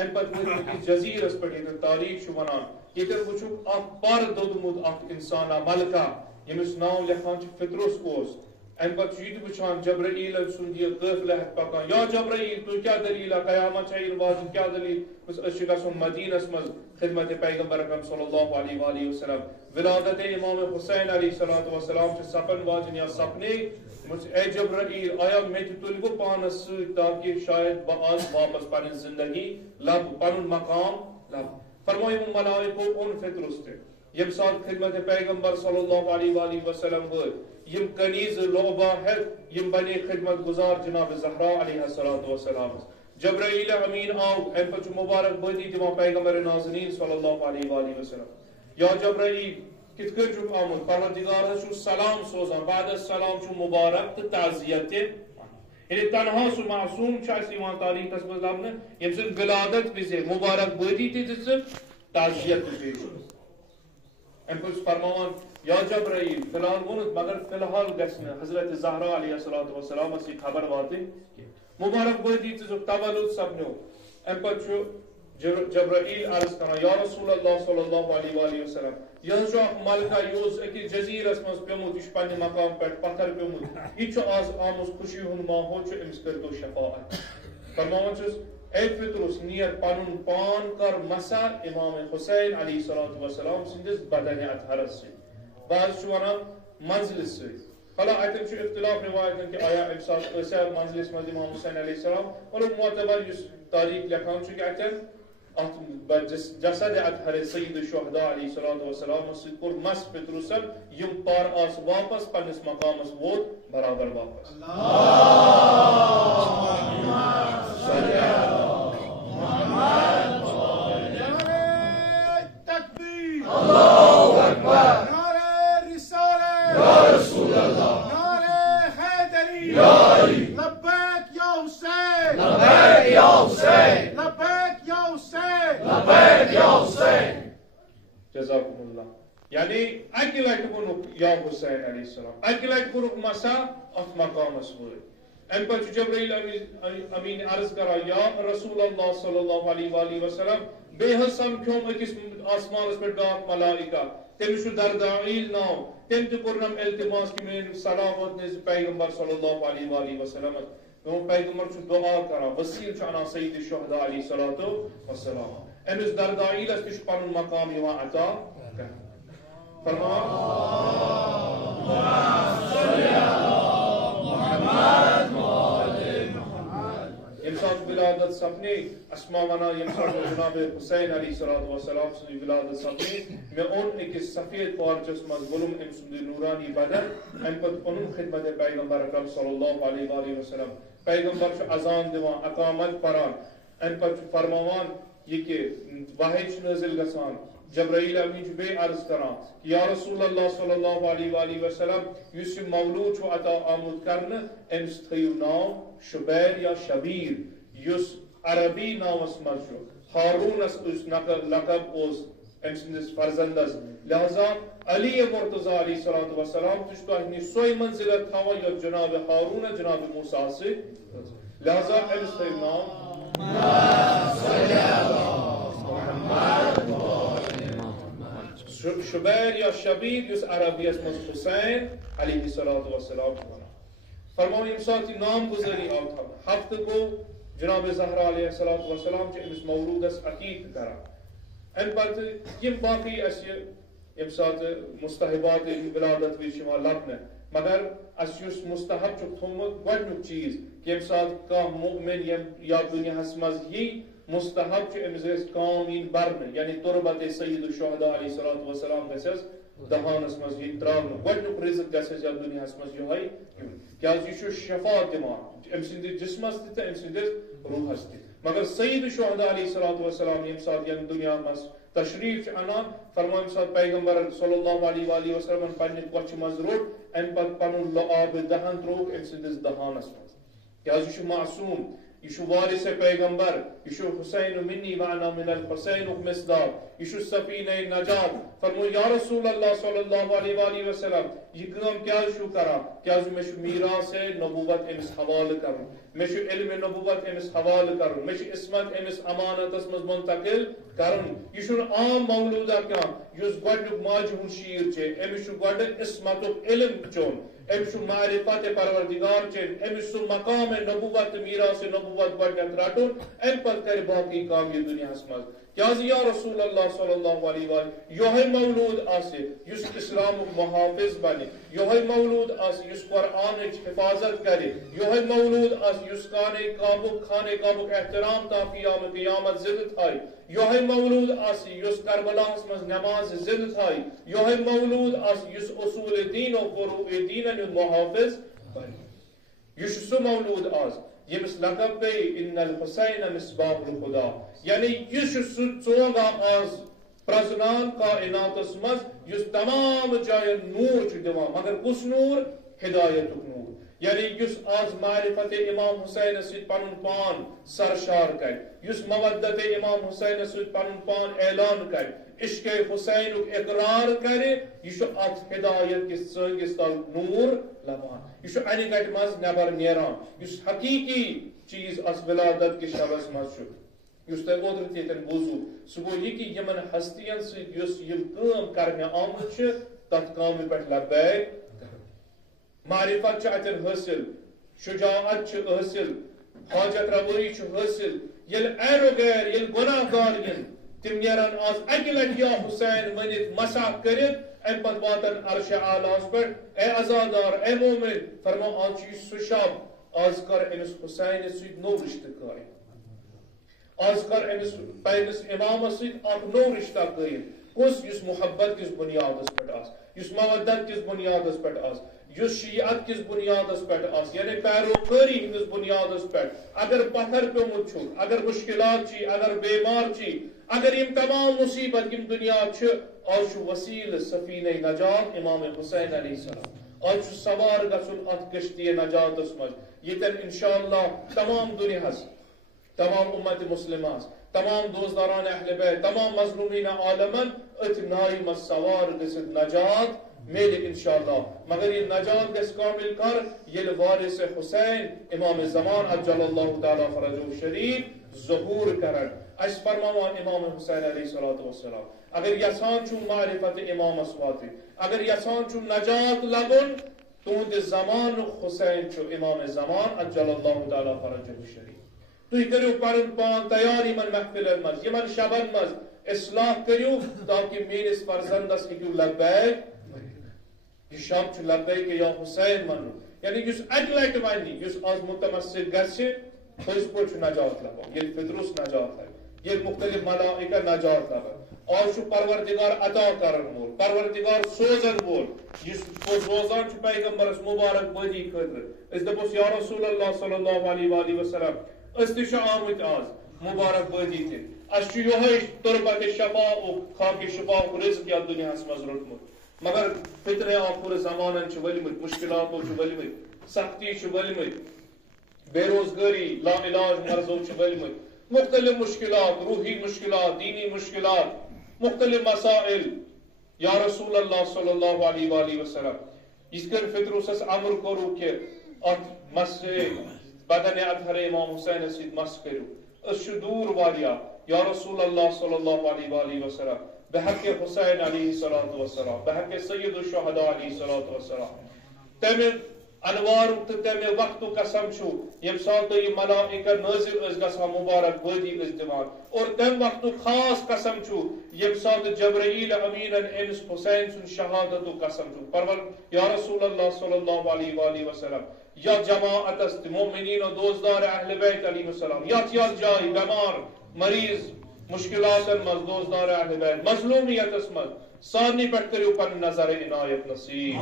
ان پتہ جزیرس پہ تاریخ ونان یہ وچک اخ پر دودمت اخ انسانہ ملکہ یمس ناو لکھان فطرس اوس ام پتہ یہ وچان جبرائیل سند یہ قافلہ پکان یا جبرائیل تو کیا دلیل قیامت چھ واضح کیا دلیل اس گژھن مدینس مز خدمت پیغمبر اکرم صلی اللہ علیہ وآلہ وسلم ولادت امام حسین علیہ السلام چھ سپن واجن یا سپنے اے جبرائیل آیا میں تل گو پانس ست تاکہ شاید بعض واپس پن زندگی لب پن مقام لب فرمائے ملائکو ان فطرس تے یم سات خدمت پیغمبر صلی اللہ علیہ وآلہ وسلم یم کنیز لعبہ ہے یم بنے خدمت گزار جناب زہرا علیہ السلام جبرائیل امین آو ام پچ مبارک بدی دما پیغمبر نازنین صلی اللہ علیہ وآلہ وسلم یا جبرائیل کت کر چھ آمد پروردگار چھ سلام سوزان بعد السلام چھ مبارک تو تعزیت یعنی تنہا سو معصوم چھ ایمان تاریخ اس مز لبن یم سن ولادت بزے مبارک بدی تیز تعزیت پیش ام پچ فرمان یا جبرائیل فی الحال ونت مگر فی الحال گھن حضرت زہرا علیہ السلام سے خبر واتے مبارک بدی تیز تولد سپنو ام پچ جبرائیل عرض کرنا یا رسول اللہ صلی اللہ علیہ وآلہ وسلم یہ ملکہ یہ اکس جزیرس مز پیومت یہ پنہ مقام پہ پتھر پیومت یہ آز آمت خوشی ہند ماحول امس کرتو شفاعت فرمان چھس اے فطرس نیر پن پان کر مسا امام حسین علیہ السلام سندس بدن اطہرس سے بعض ونان منزلس سے فلا اتن اختلاف روایت کہ آیا امہ سات منزلس مز امام حسین علیہ السلام اور معتبر اس تاریخ لکھان کہ اتن جسد اطہر سید الشہداء علیہ السلام سر مس پترسن یم پار آس واپس پنس مقامس ووت برابر واپس اللہ اکبر نعرہ رسالت یا رسول اللہ نعرہ حیدری یا علی لبیک یا حسین لبیک یا حسین لبیک یا حسین لبیک یا حسین جزاکم اللہ یعنی اکی لائٹ بنوک یا حسین علیہ السلام اکی لائٹ بنوک مسا ات مقامس ہوئے ام پر جبرائیل امین عرض کرا یا رسول اللہ صلی اللہ علیہ وآلہ وسلم بے حسم کیوں اکس آسمان پر ڈاک ملائکہ تم شو دردائیل ناو تم تو کرنم التماس کی میں سلامت نز پیغمبر صلی اللہ علیہ وآلہ وسلم وہ پیغمبر چھ دعا کرا وسیل چانا سید الشہداء علیہ السلام امس دردائیل اس تش پن مقام یوان عطا فرمان یمسات ولادت سپنے اسما ونا یمسات جناب حسین علیہ السلام سے ولادت سپنے میں ان ایک سفید پارچس مز غلم ام سند نورانی بدن ام پت ان خدمت پیغمبر اکرم صلی اللہ علیہ وآلہ وسلم پیغمبر چھ اذان دیوان اقامت پران ام پت فرماوان یہ کہ واحد نازل گسان جبرائیل امین چھ بے عرض کران یا رسول اللہ صلی اللہ علیہ وآلہ وسلم یس مولود چھ عطا آمد کرن امس تھیو ناو شبیر یا شبیر یس عربی ناوس مز چھ ہارون اس لقب اوس ام سندس فرزندس لہذا علی مرتضی علیہ السلام تش تو سوئی منزلت تھاوا یا جناب ہارون جناب موسیٰ سے لہذا امس تھیو ناو شبیر یا شبیر اس عربیت مز حسین علیہ السلام فرماؤ امساتی نام گزاری آتا ہفت کو جناب زہرا علیہ السلام چھ امس مولود اس عقیق کرا ان پت یم باقی اس امسات مستحبات ولادت وی شما لبن مگر اس یس مستحب چھ تھومت گۄڈنیُک چیز کہ امسات کا مومن یا دنیا مز یہ مستحب چھ امس گژھِ کام یِن برنہٕ یعنی تربت سید الشہداء علیہ السلام گژھٮ۪س دہانس مز یِن تراونہٕ گۄڈنیُک رزق گژھٮ۪س یتھ دنیاہس مز یہوے یُن کیازِ یہِ چھُ شفا دِوان أمۍ سٕنٛدِس جسمس تہِ تہٕ أمۍ سٕنٛدِس روحس تہِ مگر سید الشہداء علیہ السلام ییٚمہِ ساتہٕ ییٚمہِ دنیا مز تشریف چھُ انان فرماو ییٚمہِ ساتہٕ پیغمبر صلی اللہ علیہ وآلہ وسلم پننہِ کۄچھِ منٛز روٚٹ امہِ پتہٕ پنُن لعاب دہن ترووُکھ أمۍ سٕنٛدِس دہانس منٛز کیازِ یہِ چھُ معصوٗم یہ وارث پیغمبر، یہ حسین منی وانا من الحسین مصداق، یہ سفینہ نجات. فرمو یا رسول اللہ صلی اللہ علیہ وآلہ وسلم یہ کام کیا شو کرا؟ کیا میں میراث نبوت امس حوالہ کرن، میں علم نبوت امس حوالہ کرن، میں عصمت امس امانت مز منتقل کرن. یہ عام مولودہ کیا یس گۄڈنیُک ماجہِ ہُنٛد شیر چھے، امس گۄڈٕ عصمتُک علم چون، امس معرفت پروردگار چین، امس مقام نبوت میراث نبوت گۄڈنیٚتھ رٹن، امہ پتہٕ کر باقی کام یہ دنیا مز. کیا یا رسول اللہ صلی اللہ علیہ وآلہ یہ مولود آسے یس اسلام محافظ بنے، یہ مولود آسے یس قرآن حفاظت کرے، یہ مولود آسے یس خانے کعبک احترام تا قیامت زندہ تھائی، یہ مولود آسے یس کربلاس مز نماز زندہ تھائی، یہ مولود آسے یس اصول دین و فروع دین محافظ بنے. یہ سہ مولود آز یمس لقب گئی ان الحسین مصباح الخدا، یعنی یہ سہ ژونگا آز پرزنان کائنات مز یس تمام جائیں نور دان، مگر کس نور؟ ہدایت نور. یعنی یس آز معرفت امام حسین ست پن پان سرشار کر، یس مودت امام حسین ست پن پان اعلان کر، عشق حسین اقرار کرے، یہ ات ہدایت کس سنگس تل نور لبان، یہ انہ گٹ مز نبر نیران. اس حقیقی چیز اس ولادت کے شبس مز اس تہ اوتر تیتن بوزو سہ گو یہ کہ یمن ہستین س کام کرنے آمت تت کام پہ لبیک معرفت اتن حاصل، شجاعت حاصل، حاجت روی حاصل. یل ایرو غیر یل گناہ گار ین تم نیران آز اکہ لٹ یا حسین ونت مساح کرت، ام پت واتن عرش اعلیٰ پہ اے عزادار اے مومن فرمو آج سہ شب آز کر امس حسین ست نو رشتہ قائم، آز کر امس پنس امام ست اخ نو رشتہ قائم. کس یس محبت کس بنیاد پہ آس، یس مودت کس بنیاد پہ آس، یس شیعت کس بنیاد پہ آس، یعنی پیروکاری ہندس بنیاد پہ. اگر پتھر پیومت چھ، اگر مشکلات چی، اگر بیمار چی، اگر یم تمام مصیبت یم دنیا آج وسیل سفینہ نجات امام حسین علیہ السلام، آج سوار گھن ات کشتی نجات مز یتن انشاءاللہ تمام دنیا تمام امت مسلمہ تمام دوستداران اہل بیت تمام مظلومین عالمن ات نائی مز سوار گھت نجات میل انشاءاللہ. مگر یہ نجات گھس کامل کر یل وارث حسین امام زمان عجل اللہ تعالی فرجہ شریف ظہور کرن. اس فرماوان امام حسین علیہ السلام اگر یسان چون معرفت امام اسوات، اگر یسان چون نجات لبن تہند زمان حسین چو امام زمان عجل اللہ تعالی فرجہ شریف. تھی کرو پن پان تیار یمن محفلن مز یمن شبن مز اصلاح کرو تاکہ میرس فرزندس ہیکو لبیک یہ شب لبیک یا حسین منو. یعنی اس اک لٹ ونی اس آز متمسک گھس پز پہ نجات لبان، یل فطرس نجات لب، یل مختلف ملائکہ نجات لبان. آج پروردگار عطا کرن وول، پروردگار سوزن وول، اس روزان پیغمبرس مبارک بادی خاطر اس دپوس یا رسول اللہ صلی اللہ علیہ وآلہ وسلم اس تہ آمت آز مبارک بادی تہ اس یہ تربت شفا خاک شفا رزق یا دنیا مز روٹمت، مگر فطر آخر زمانن ولمت، مشکلات ولمت، سختی ولمت، بے روزگاری لا علاج مرضوں ولمت، مختلف مشکلات، روحی مشکلات، دینی مشکلات، مختلف مسائل. یا رسول اللہ صلی اللہ علیہ وآلہ وسلم اس کر فطرس امر کرو کہ ات مس بدن اطہر امام حسین ست مس کرو اس دور واریا. یا رسول اللہ صلی اللہ علیہ وآلہ وسلم بحق حسین علیہ السلام، بحق سید الشہداء علیہ السلام تمہ انوار تمہ وقت قسم چھو یم سات یہ ملائکہ نازل اس گسا مبارک بادی اس دیوان، اور تم وقت خاص قسم چھو یم سات جبرائیل امین امس حسین سن شہادت قسم چھو. یا رسول اللہ صلی اللہ علیہ وآلہ وسلم یا جماعت است مومنین و دوستدار اہل بیت علیہ السلام یا جائی بیمار مریض مشکلات مز دوستدار اہل بیت مظلومیت مز سارنی پہ کرو پن نظر عنایت نصیب،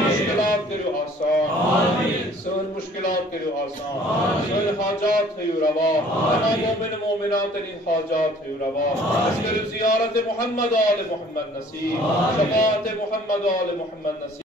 مشکلات کرو آسان، سن مشکلات کرو آسان، سن حاجات ہے روا، تمام مومن مومنات ان حاجات ہے روا. اس کرو زیارت محمد آل محمد نصیب، شفاعت محمد آل محمد نصیب.